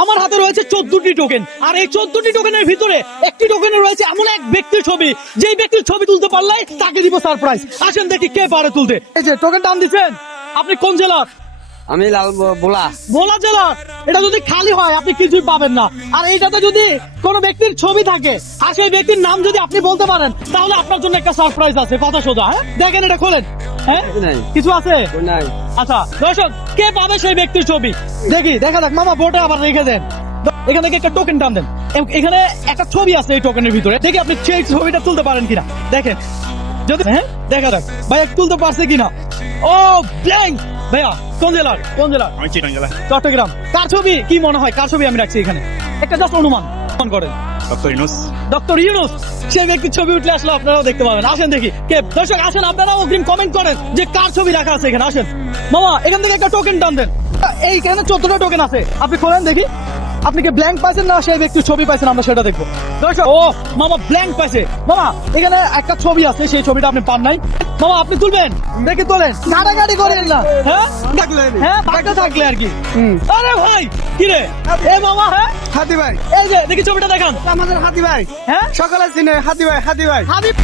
আমার হাতে রয়েছে 14টি টোকেন, আর এই 14টি টোকেনের ভিতরে একটি টোকেনে রয়েছে এমন এক ব্যক্তির ছবি, যেই ব্যক্তির ছবি তুলতে পারলে তাকে দিব সারপ্রাইজ। আসেন দেখি কে পারে তুলতে। এই যে টোকেন টান দিচ্ছেন, আপনি কোন জেলার? আমি লাল বোলা। ভোলা জেলার। এটা যদি খালি হয় আপনি কিছুই পাবেন না, আর এইটাতে যদি কোন ব্যক্তির ছবি থাকে আর সেই ব্যক্তির নাম যদি আপনি বলতে পারেন তাহলে আপনার জন্য একটা সারপ্রাইজ আছে। কথা সোজা। হ্যাঁ দেখেন, এটা খোলেন। হ্যাঁ নাই। কিছু আছে? নাই। আচ্ছা দর্শক, কে পাবে সেই ব্যক্তির ছবি দেখি, দেখা যাক। মামা বোর্ডে আবার রেখে দেন, এখান থেকে একটা টোকেন টান দেন। এখানে একটা ছবি আছে এই টোকেনের ভিতরে, দেখি আপনি সেই ছবিটা তুলতে পারেন কিনা। দেখেন যদি, হ্যাঁ দেখা যাক ভাইয়া তুলতে পারছে কিনা। ও ব্ল্যাঙ্ক। ভাইয়া কোন জেলার? কোন জেলার? আমি চিটাং জেলা। চট্টগ্রাম। কার ছবি কি মনে হয়, কার ছবি আমি রাখছি এখানে? একটা জাস্ট অনুমান করেন। ডক্টর ইউনুস। ডক্টর ইউনুস। সেই ব্যক্তির ছবি উঠলে আসলে আপনারাও দেখতে পাবেন। আসেন দেখি কে। দর্শক আসেন, আপনারাও অগ্রিম কমেন্ট করেন যে কার ছবি রাখা আছে এখানে। আসেন মামা, এখান থেকে একটা টোকেন টান দেন। এইখানে 14টা টোকেন আছে, আপনি খোলেন দেখি। আপনি কি ব্ল্যাঙ্ক পাইছেন না সেই ব্যক্তির ছবি পাইছেন, আমরা সেটা দেখবো। দর্শক, ও মামা ব্ল্যাঙ্ক পাইছে। মামা এখানে একটা ছবি আছে, সেই ছবিটা আপনি পান নাই। মামা আপনি তুলবেন, দেখি তোলেন, গাড়াগাড়ি করেন না। হ্যাঁ হ্যাঁ বাঘটা থাকলে আর কি। আরে ভাই কি রে এ মামা। হ্যাঁ হাতি ভাই। এই যে দেখি ছবিটা দেখান। আমাদের হাতি ভাই। হ্যাঁ সকালে চিনে হাতি ভাই। হাতি ভাই। হাবিব।